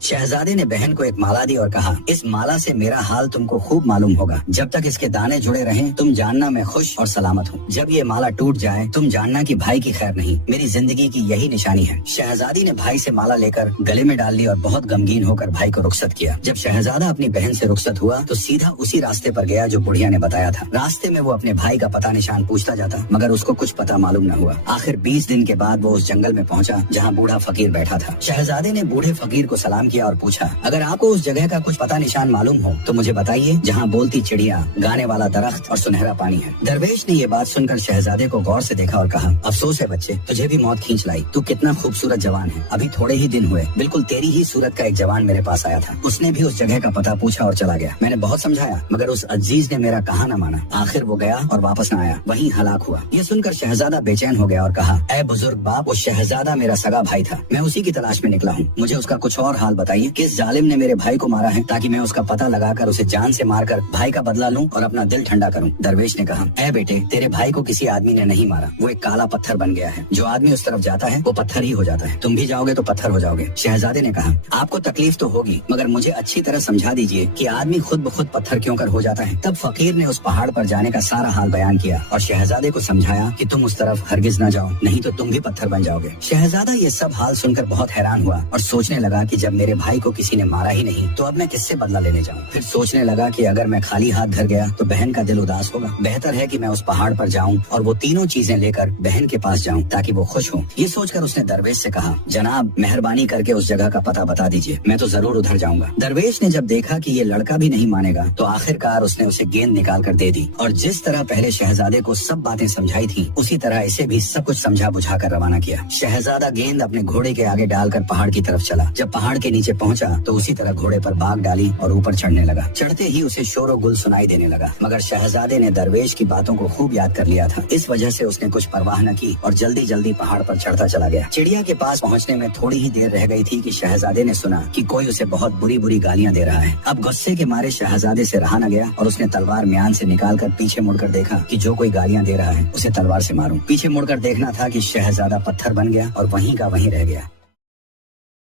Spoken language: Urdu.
شہزادے نے بہن کو ایک مالا دی اور کہا، اس مالا سے میرا حال تم کو خوب معلوم ہوگا، جب تک اس کے دانے جڑے رہیں تم جاننا میں خوش اور سلامت ہوں، جب یہ مالا ٹوٹ جائے تم جاننا کہ بھائی کی خیر نہیں، میری زندگی کی یہی نشانی ہے۔ شہزادی نے بھائی سے مالا لے کر گلے میں ڈال لی اور بہت غمگین ہو کر بھائی کو رخصت کیا۔ جب شہزادہ اپنی بہن سے رخصت ہوا تو سیدھا اسی راستے پر گیا جو بڑھیا نے بتایا تھا۔ راستے میں وہ اپنے بھائی کا پتہ نشان پوچھتا جاتا مگر اس کو کچھ پتہ معلوم نہ ہوا۔ آخر 20 دن کے بعد وہ اس جنگل میں پہنچا جہاں بوڑھا فقیر بیٹھا تھا۔ شہزادے نے بوڑھے فقیر کو سلام کیا اور پوچھا، اگر آپ کو اس جگہ کا کچھ پتہ نشان معلوم ہو تو مجھے بتائیے جہاں بولتی چڑیا، گانے والا درخت اور سنہرا پانی ہے۔ درویش نے یہ بات سن کر شہزادے کو غور سے دیکھا اور کہا، افسوس ہے بچے، تجھے بھی موت کھینچ لائی، تو کتنا خوبصورت جوان ہے، ابھی تھوڑے ہی دن ہوئے بالکل تیری ہی صورت کا ایک جوان میرے پاس آیا تھا، اس نے بھی اس جگہ کا پتہ پوچھا اور چلا گیا، میں نے بہت سمجھایا مگر اس عزیز نے میرا کہا نہ مانا، آخر وہ گیا اور واپس نہ آیا، وہیں ہلاک ہوا۔ یہ سن کر شہزادہ بے چین ہو گیا اور کہا، اے بزرگ باپ، وہ شہزادہ میرا سگا بھائی تھا، میں اسی کی تلاش میں نکلا ہوں، مجھے اس کا کچھ اور حال بتائیے، کس ظالم نے میرے بھائی کو مارا ہے تاکہ میں اس کا پتہ لگا کر اسے جان سے مار کر بھائی کا بدلہ لوں اور اپنا دل ٹھنڈا کروں۔ درویش نے کہا، اے بیٹے، تیرے بھائی کو کسی آدمی نے نہیں مارا، وہ ایک کالا پتھر بن گیا ہے، جو آدمی اس طرف جاتا ہے وہ پتھر ہی ہو جاتا ہے، تم بھی جاؤ گے تو پتھر ہو جاؤ گے۔ شہزادے نے کہا، آپ کو تکلیف تو ہوگی مگر مجھے اچھی طرح سمجھا دیجئے کہ آدمی خود بخود پتھر کیوں کر ہو جاتا ہے۔ تب فقیر نے اس پہاڑ پر جانے کا سارا حال بیان کیا اور شہزادے کو سمجھایا کہ تم اس طرف ہرگز نہ جاؤ، نہیں تو تم بھی پتھر بن جاؤ گے۔ شہزادہ یہ سب حال سن کر بہت حیران ہوا اور سوچنے لگا کہ جب میرے بھائی کو کسی نے مارا ہی نہیں تو اب میں کس سے بدلہ لینے جاؤں۔ پھر سوچنے لگا کہ اگر میں خالی ہاتھ گھر گیا تو بہن کا دل اداس ہوگا، بہتر ہے کہ میں اس پہاڑ پر جاؤں اور وہ تینوں چیزیں لے کر بہن کے پاس جاؤں تاکہ وہ خوش ہو۔ یہ سوچ کر اس نے درویش سے کہا، جناب مہربانی کر کے اس جگہ کا پتہ بتا دیجیے، میں تو ضرور ادھر جاؤں گا۔ درویش نے جب دیکھا کہ یہ لڑکا بھی نہیں مانے گا تو آخر کار اس نے اسے گیند نکال کر دے دی اور جس طرح پہلے شہزادے کو سب باتیں سمجھائی تھی اسی طرح اسے بھی سب کچھ سمجھا بجھا کر روانہ کیا۔ شہزادہ گیند اپنے گھوڑے کے آگے ڈال کر پہاڑ کی طرف چلا، جب پہاڑ کے نیچے پہنچا تو اسی طرح گھوڑے پر باغ ڈالی اور اوپر چڑھنے لگا۔ چڑھتے ہی اسے شور و گل سنائی دینے لگا مگر شہزادے نے درویش کی باتوں کو خوب یاد کر لیا تھا، اس وجہ سے اس نے کچھ پرواہ نہ کی اور جلدی جلدی پہاڑ پر چڑھتا چلا گیا۔ چڑیا کے پاس پہنچنے میں تھوڑی ہی دیر رہ گئی تھی کہ شہزادے نے سنا کہ کوئی اسے بہت بری بری گالیاں دے رہا ہے۔ اب غصے کے مارے شہزادے سے رہا نہ گیا اور اس نے تلوار میان سے نکال کر پیچھے مڑ کر دیکھا کہ جو کوئی گالیاں دے رہا ہے اسے تلوار سے ماروں۔ پیچھے مڑ کر دیکھنا تھا کہ شہزادہ پتھر بن گیا اور وہیں کا وہیں رہ گیا۔